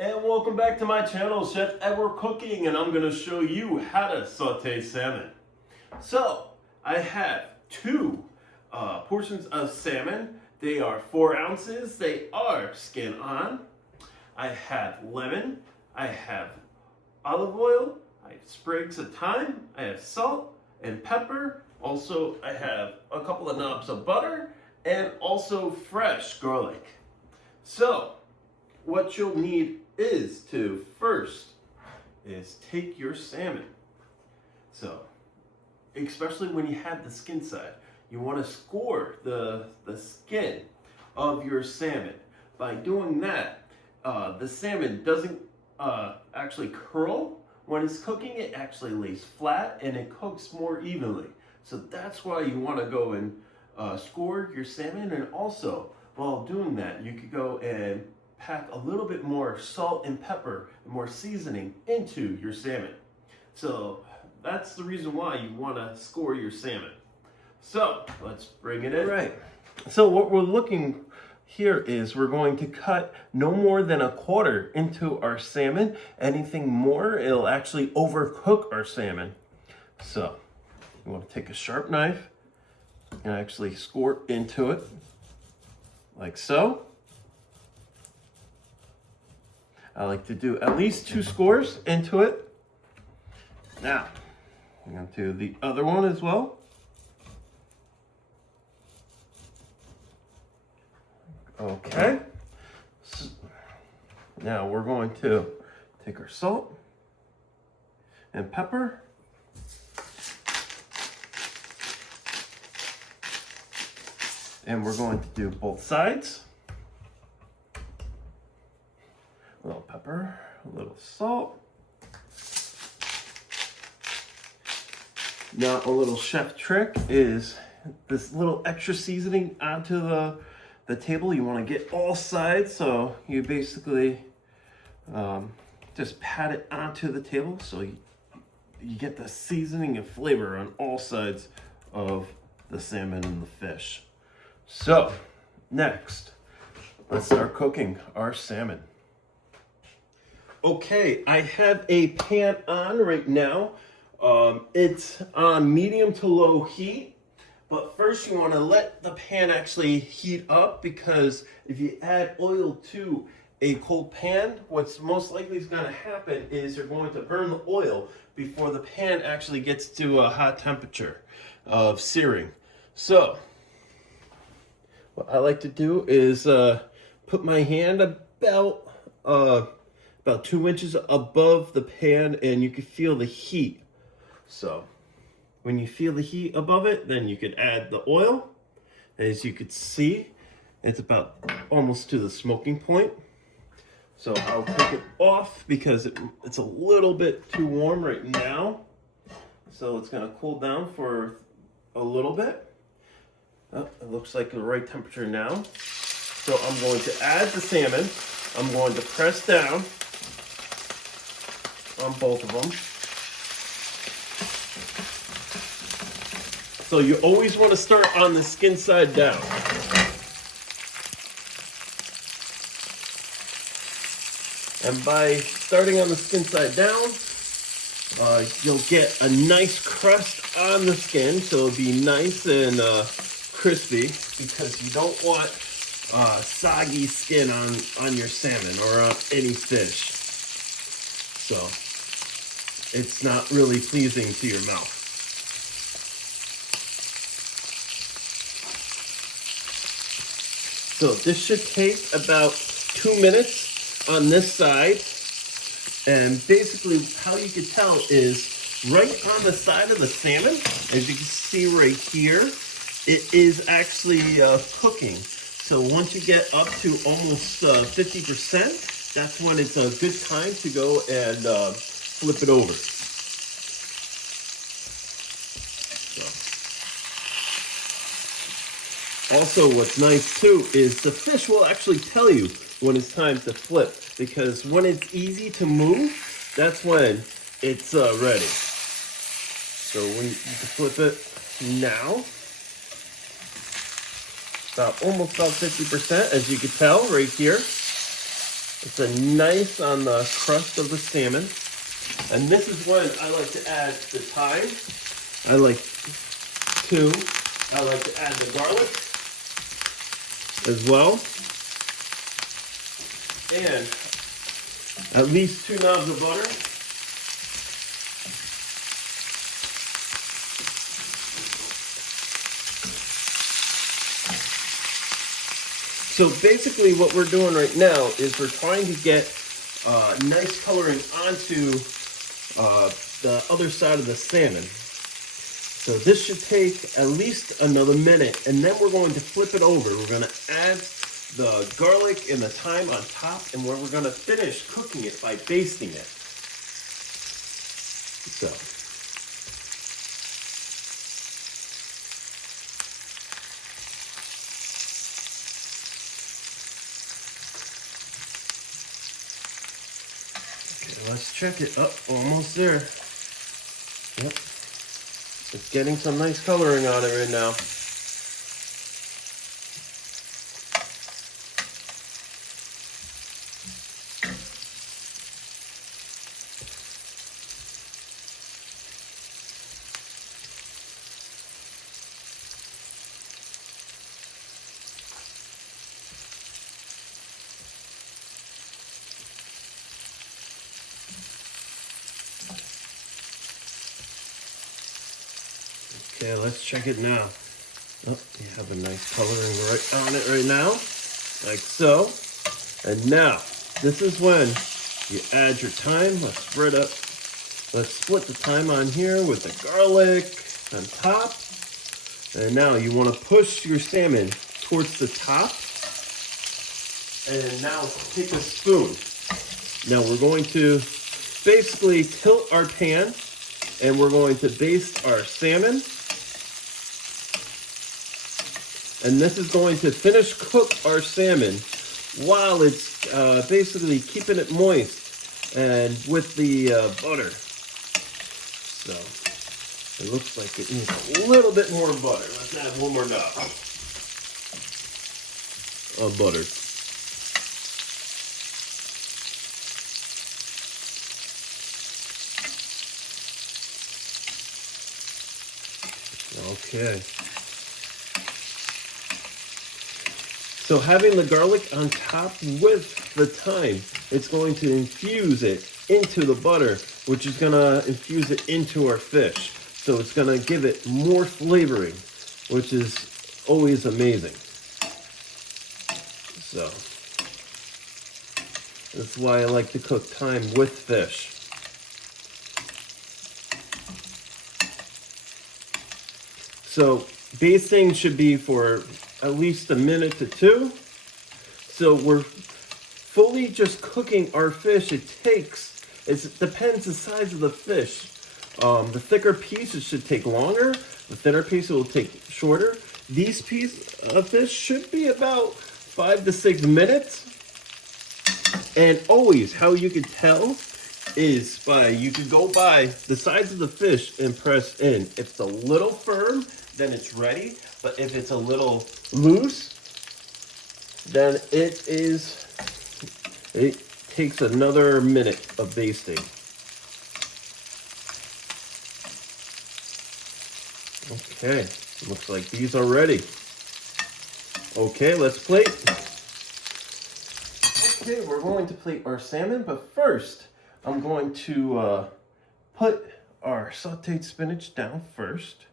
And welcome back to my channel, Chef Edward Cooking, and I'm going to show you how to saute salmon. So, I have two portions of salmon. They are 4 ounces. They are skin on. I have lemon. I have olive oil. I have sprigs of thyme. I have salt and pepper. Also, I have a couple of knobs of butter and also fresh garlic. So, what you'll need is to first take your salmon. So, especially when you have the skin side, you want to score the skin of your salmon. By doing that, the salmon doesn't actually curl. When it's cooking, it actually lays flat and it cooks more evenly. So that's why you want to go and score your salmon. And also, while doing that, you could go and pack a little bit more salt and pepper and more seasoning into your salmon. So that's the reason why you want to score your salmon. So let's bring it in. Right. So what we're looking here is we're going to cut no more than 1/4 into our salmon. Anything more, it'll actually overcook our salmon. So you want to take a sharp knife and actually score into it like so. I like to do at least 2 scores into it. Now, I'm going to do the other one as well. Okay. So now we're going to take our salt and pepper. And we're going to do both sides. A little pepper, a little salt. Now a little chef trick is this little extra seasoning onto the table. You want to get all sides, so you basically just pat it onto the table so you get the seasoning and flavor on all sides of the salmon and the fish. So next, let's start cooking our salmon. Okay, I have a pan on right now. It's on medium to low heat, but first you want to let the pan actually heat up, because if you add oil to a cold pan, what's most likely is going to happen is you're going to burn the oil before the pan actually gets to a hot temperature of searing. So what I like to do is put my hand about 2 inches above the pan, and you can feel the heat. So when you feel the heat above it, then you could add the oil. As you could see, it's about almost to the smoking point. So I'll take it off because it's a little bit too warm right now. So it's going to cool down for a little bit. Oh, it looks like the right temperature now. So I'm going to add the salmon. I'm going to press down on both of them. So you always want to start on the skin side down. And by starting on the skin side down, you'll get a nice crust on the skin, so it'll be nice and crispy, because you don't want soggy skin on your salmon or on any fish. So it's not really pleasing to your mouth. So this should take about 2 minutes on this side. And basically how you can tell is right on the side of the salmon, as you can see right here, it is actually cooking. So once you get up to almost 50%, that's when it's a good time to go and flip it over. Also, what's nice too is the fish will actually tell you when it's time to flip, because when it's easy to move, that's when it's ready. So when you can flip it now, almost about 50%, as you can tell right here. It's a nice on the crust of the salmon. And this is when I like to add the thyme. I like to add the garlic as well. And at least 2 knobs of butter. So basically what we're doing right now is we're trying to get nice coloring onto the other side of the salmon. So this should take at least another minute, and then we're going to flip it over. We're going to add the garlic and the thyme on top, and we're going to finish cooking it by basting it. So. Okay, let's check it. Oh, almost there. Yep. It's getting some nice coloring on it right now. Okay, let's check it now. Oh, you have a nice coloring right on it right now, like so. And now, this is when you add your thyme. Let's spread up. Let's split the thyme on here with the garlic on top. And now you want to push your salmon towards the top. And now take a spoon. Now we're going to basically tilt our pan, and we're going to baste our salmon. And this is going to finish cook our salmon while it's basically keeping it moist and with the butter. So it looks like it needs a little bit more butter. Let's add 1 more knob of butter. Okay. So having the garlic on top with the thyme, it's going to infuse it into the butter, which is going to infuse it into our fish. So it's going to give it more flavoring, which is always amazing. So that's why I like to cook thyme with fish. So basting should be for at least a minute to 2. So we're fully just cooking our fish. It depends the size of the fish. The thicker pieces should take longer. The thinner piece will take shorter. These pieces of fish should be about 5 to 6 minutes. And always, how you can tell is you can go by the size of the fish and press in. If it's a little firm, then it's ready. But if it's a little loose, then it takes another minute of basting. Okay, looks like these are ready. Okay, let's plate. Okay, we're going to plate our salmon, but first, I'm going to put our sauteed spinach down first.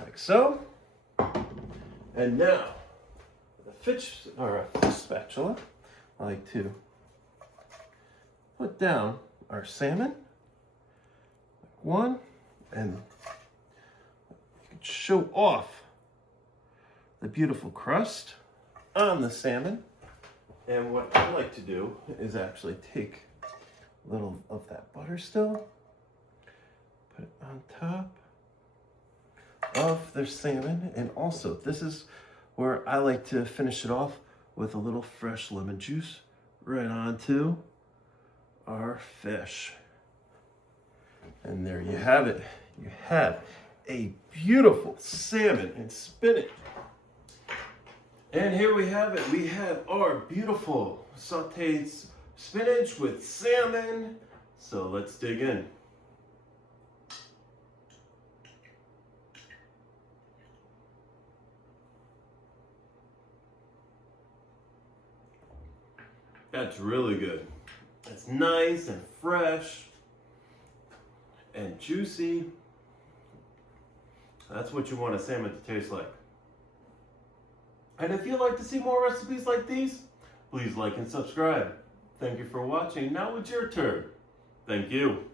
Like so. And now, a fish spatula, I like to put down our salmon, like one, and you can show off the beautiful crust on the salmon. And what I like to do is actually take a little of that butter still, put it on top of their salmon. And also, this is where I like to finish it off with a little fresh lemon juice right onto our fish. And there you have it. You have a beautiful salmon and spinach And here we have it. We have our beautiful sauteed spinach with salmon. So let's dig in. That's really good. It's nice and fresh and juicy. That's what you want a salmon to taste like. And if you'd like to see more recipes like these, please like and subscribe. Thank you for watching. Now it's your turn. Thank you.